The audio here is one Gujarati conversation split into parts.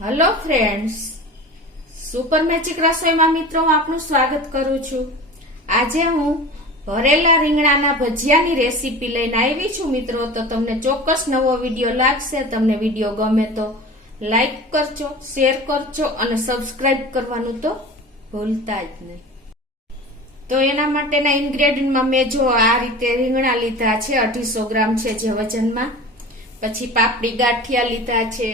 હેલો ફ્રેન્ડ્સ, સુપર મેજિક રસોઈમાં મિત્રો આપનું સ્વાગત કરું છું। આજે હું ભરેલા રીંગણાના ભજીયાની રેસીપી લઈને આવી છું મિત્રો। તો તમને ચોક્કસ નવો વિડીયો લાગશે। તમને વિડીયો ગમે તો લાઈક કરજો, શેર કરજો અને સબસ્ક્રાઇબ કરવાનું તો ભૂલતા જ નહીં। તો એના માટેના ઇન્ગ્રેડિયન્ટમાં મેં જો આ રીતે રીંગણા લીધા છે, 250 ગ્રામ છે જે વજનમાં। પછી પાપડી ગાંઠિયા લીધા છે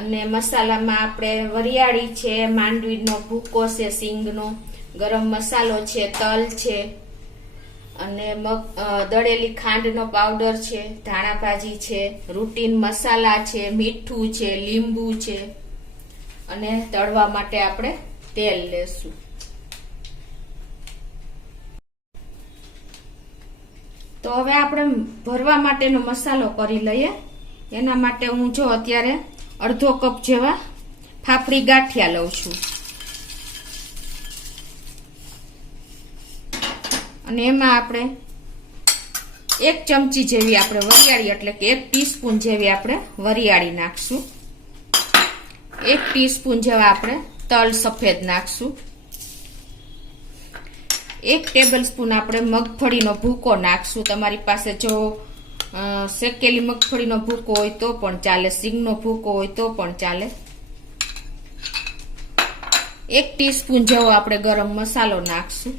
અને મસાલામાં આપણે વરિયાળી છે, માંડવીનો ભૂકો છે, સિંગનો ગરમ મસાલો છે, તલ છે અને દળેલી ખાંડનો પાવડર છે, ધાણા ભાજી છે, રૂટીન મસાલા છે, મીઠું છે, લીંબુ છે અને તળવા માટે આપણે તેલ લેશું। તો હવે આપણે ભરવા માટેનો મસાલો કરી લઈએ। એના માટે હું જો અત્યારે અડધો કપ જેવા ફાફડી ગાંઠિયા લઉં છું અને એમાં આપણે 1 ચમચી જેવી આપણે વરિયાળી એટલે કે 1 ટીસ્પૂન જેવી આપણે વરિયાળી નાખશું। 1 ટીસ્પૂન જેવા આપણે તલ સફેદ નાખશું। 1 ટેબલસ્પૂન આપણે મગફળીનો ભૂકો નાખશું। તમારી પાસે જો શેકેલી મગફળીનો ભૂકો હોય તો પણ ચાલે, સિંગનો ભૂકો હોય તો પણ ચાલે। 1 ટીસ્પૂન જેવો આપણે ગરમ મસાલો નાખશું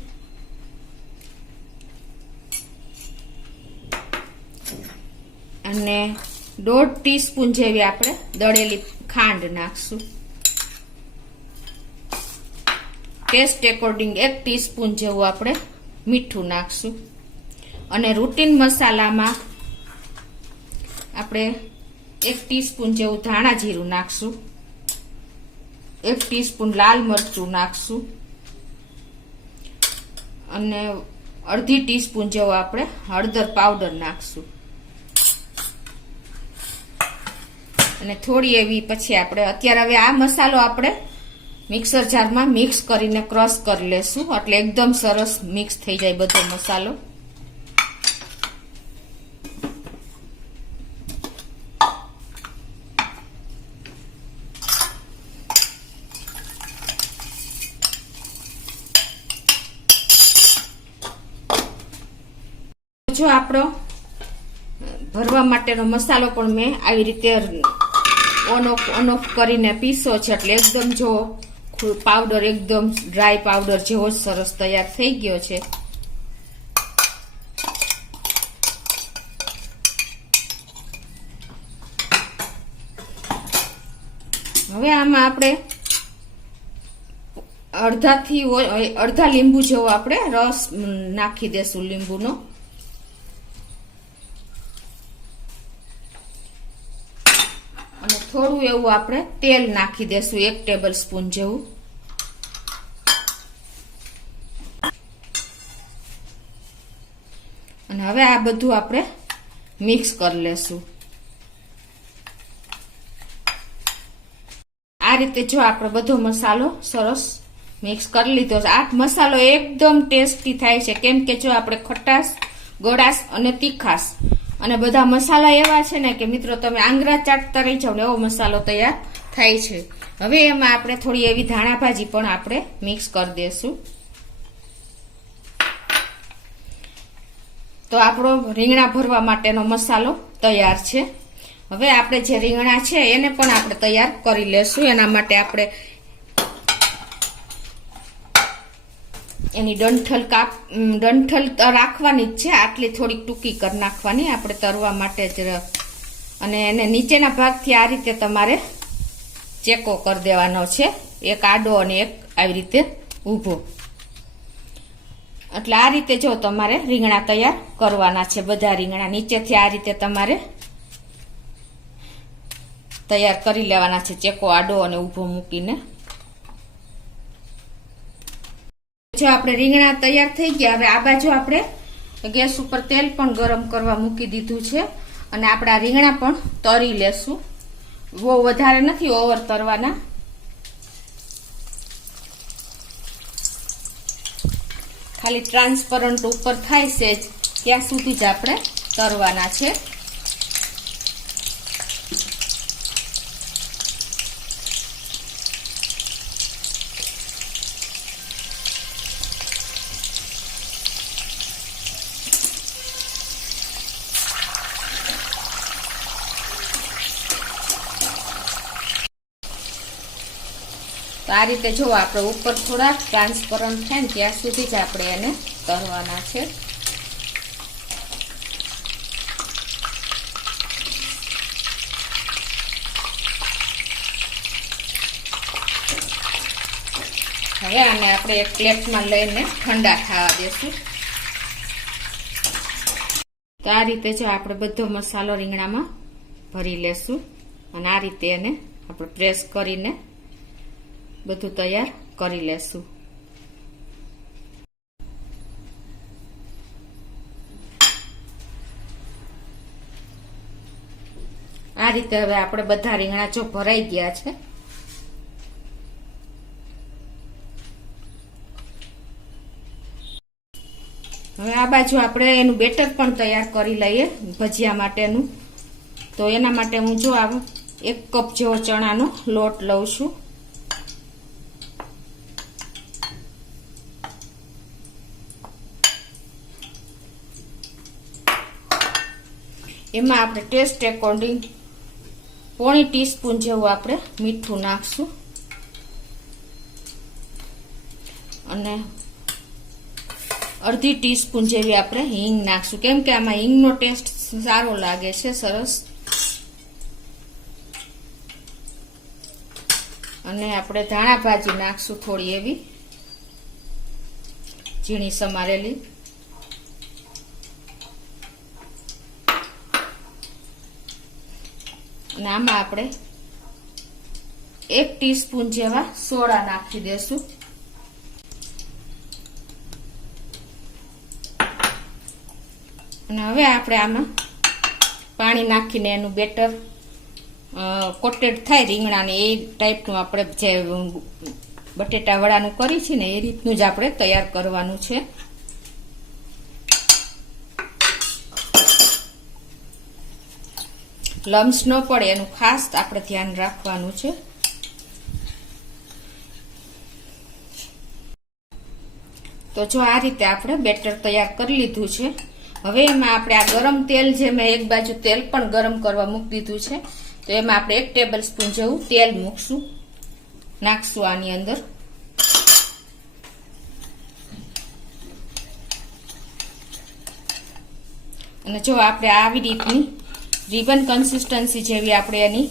અને 1.5 ટીસ્પૂન જેવી આપણે દળેલી ખાંડ નાખશું। ટેસ્ટ એકોર્ડિંગ 1 ટીસ્પૂન જેવું આપણે મીઠું નાખશું અને રૂટીન મસાલામાં આપણે 1 ટીસ્પૂન જેવું ધાણા જીરું નાખશું, 1 ટીસ્પૂન લાલ મરચું નાખશું અને 1/2 ટીસ્પૂન જેવો આપણે હળદર પાવડર નાખશું અને થોડી એવી પછી આપણે અત્યારે હવે આ મસાલો આપણે મિક્સર જારમાં મિક્સ કરીને ક્રશ કરી લેશું એટલે એકદમ સરસ મિક્સ થઈ જાય બધો મસાલો। જો આપણો ભરવા માટેનો મસાલો પણ મેં આવી રીતે ઓન ઓફ કરીને પીસો છે એટલે એકદમ જો પાવડર એકદમ ડ્રાય પાવડર જેવો સરસ તૈયાર થઈ ગયો છે। હવે આમાં આપણે અડધા લીંબુ જેવો આપણે રસ નાખી દેશું લીંબુનો અને થોડું એવું આપણે તેલ નાખી દેશું 1 ટેબલ સ્પૂન જેવું અને હવે આ બધું આપણે મિક્સ કરી લેશું। આ રીતે જો આપણે બધો મસાલો સરસ મિક્સ કરી લીધો છે। આ મસાલો એકદમ ટેસ્ટી થાય છે કેમ કે જો આપણે ખટાશ, ગળાશ અને તીખાશ અને બધા મસાલા એવા છે ને કે મિત્રો તમે આંગળા ચાટતા રહી જાવ ને એવો મસાલો તૈયાર થાય છે। હવે એમાં આપણે થોડી એવી ધાણા ભાજી પણ આપણે મિક્સ કરી દેશું। તો આપણો રીંગણા ભરવા માટેનો મસાલો તૈયાર છે। હવે આપણે જે રીંગણા છે એને પણ આપણે તૈયાર કરી લેશું। એના માટે આપણે એની ડંઠલ રાખવાની જ છે, આટલી થોડીક ટૂંકી કરી નાખવાની આપણે તરવા માટે જ અને એને નીચેના ભાગથી આ રીતે તમારે ચેકો કરી દેવાનો છે, એક આડો અને એક આવી રીતે ઊભો। એટલે આ રીતે જો તમારે રીંગણા તૈયાર કરવાના છે। બધા રીંગણા નીચેથી આ રીતે તમારે તૈયાર કરી લેવાના છે, ચેકો આડો અને ઊભો મૂકીને। જો આપણે રીંગણા તૈયાર થઈ ગયા। હવે આ બાજુ આપણે ગેસ ઉપર તેલ પણ ગરમ કરવા મૂકી દીધું છે અને આપણે આ રીંગણા પણ તરી લેશું। બહુ વધારે નથી ઓવર તરવાના, ખાલી ટ્રાન્સપરન્ટ ઉપર થાય છે ત્યાં સુધી જ આપણે તરવાના છે। તો આ રીતે જો આપણે ઉપર થોડા ટ્રાન્સપરન્ટ થાય ને ત્યાં સુધી જ આપણે એને તળવાના છે. હવે આને આપણે એક પ્લેટમાં લઈને ઠંડા થવા દેશું. તો આ રીતે જો આપણે બધો મસાલો રીંગણામાં ભરી લેશું અને આ રીતે એને આપણે પ્રેસ કરીને બધું તૈયાર કરી લેશું. આ રીતે હવે આપણે બધા રીંગણા જો ભરાઈ ગયા છે. હવે આ બાજુ આપણે એનું બેટર પણ તૈયાર કરી લઈએ ભજીયા માટેનું. તો એના માટે હું જો આ 1 કપ જેવો ચણાનો લોટ લઉં છું. એમાં આપણે ટેસ્ટ એકોર્ડિંગ 1/4 ટીસ્પૂન જેવું આપણે મીઠું નાખશું અને 1/2 ટીસ્પૂન જેવી આપણે હિંગ નાખશું, કેમ કે આમાં હિંગનો ટેસ્ટ સારો લાગે છે, સરસ. અને આપણે ધાણા ભાજી નાખશું થોડી એવી ઝીણી સમારેલી. અને આમાં આપણે 1 ટીસ્પૂન જેવા સોડા નાખી દેશું. અને હવે આપણે આમાં પાણી નાખીને એનું બેટર કોટેડ થાય રીંગણાને એ ટાઈપનું આપણે જે બટેટા વડાનું કરી છે ને એ રીતનું જ આપણે તૈયાર કરવાનું છે. લમ્સ ન પડે એનું ખાસ આપણે ધ્યાન રાખવાનું છે. તો જો આ રીતે આપણે બેટર તૈયાર કરી લીધું છે. હવે એમાં આપણે આ ગરમ તેલ જે મેં એક બાજુ તેલ પણ ગરમ કરવા મૂકી દીધું છે, તો એમાં આપણે 1 ટેબલ સ્પૂન જેવું તેલ મૂકશું, નાખશું આની અંદર. અને જો આપણે આવી રીતની રિબન કન્સિસ્ટન્સી જેવી આપણે એની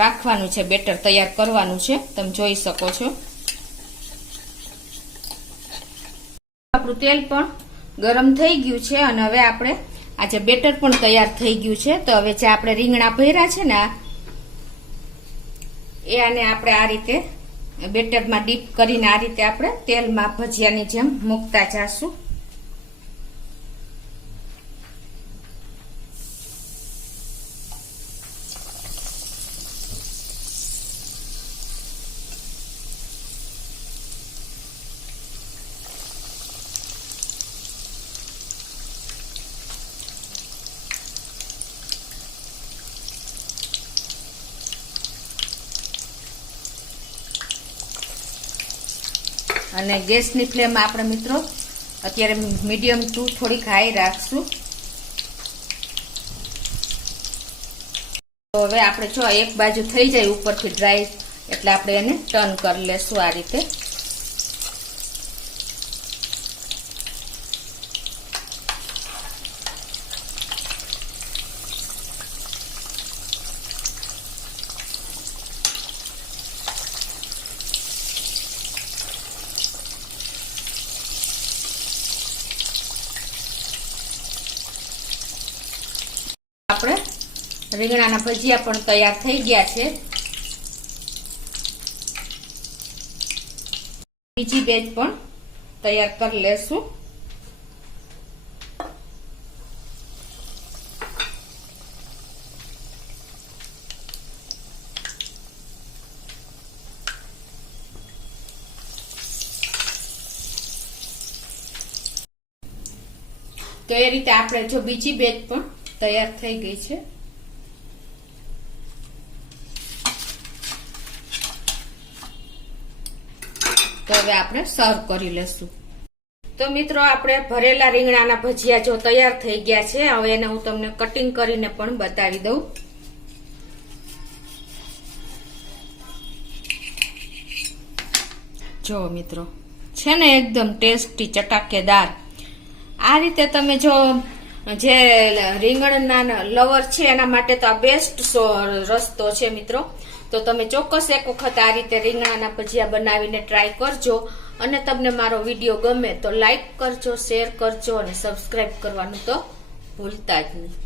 રાખવાનું છે, બેટર તૈયાર કરવાનું છે. તમે જોઈ શકો છો આપણું તેલ પણ ગરમ થઈ ગયું છે અને હવે આપણે આ જે બેટર પણ તૈયાર થઈ ગયું છે. તો હવે જે આપણે રીંગણા ભર્યા છે ને એ આને આપણે આ રીતે બેટરમાં ડીપ કરીને આ રીતે આપણે તેલમાં ભજીયાની જેમ મૂકતા જાશું. અને ગેસની ફ્લેમ આપણે મિત્રો અત્યારે મીડિયમ ટુ થોડીક હાઈ રાખશું. તો હવે આપણે જો એક બાજુ થઈ જાય ઉપરથી ડ્રાય એટલે આપણે એને ટર્ન કરી લેશું આ રીતે. આપણે રીંગણાના ભજીયા પણ તૈયાર થઈ ગયા છે. બીજી બેચ પણ તૈયાર કરી લેશું. તો એ રીતે આપણે જો બીજી બેચ પણ તૈયાર થઈ ગઈ છે. તો હવે આપણે સર્વ કરી લેશું. તો મિત્રો આપણે ભરેલા રીંગણાના ભજીયા જો તૈયાર થઈ ગયા છે. હવે એને હું તમને કટિંગ કરીને પણ બતાવી દઉં. જો મિત્રો છે ને એકદમ ટેસ્ટી ચટાકેદાર. આ રીતે તમે જો જે રીંગણના લવર છે એના માટે તો આ બેસ્ટ રસ્તો છે મિત્રો. તો તમે ચોક્કસ એક વખત આ રીતે રીંગણાના ભજીયા બનાવીને ટ્રાય કરજો. અને તમને મારો વિડીયો ગમે તો લાઈક કરજો, શેર કરજો અને સબસ્ક્રાઈબ કરવાનું તો ભૂલતા જ નહીં.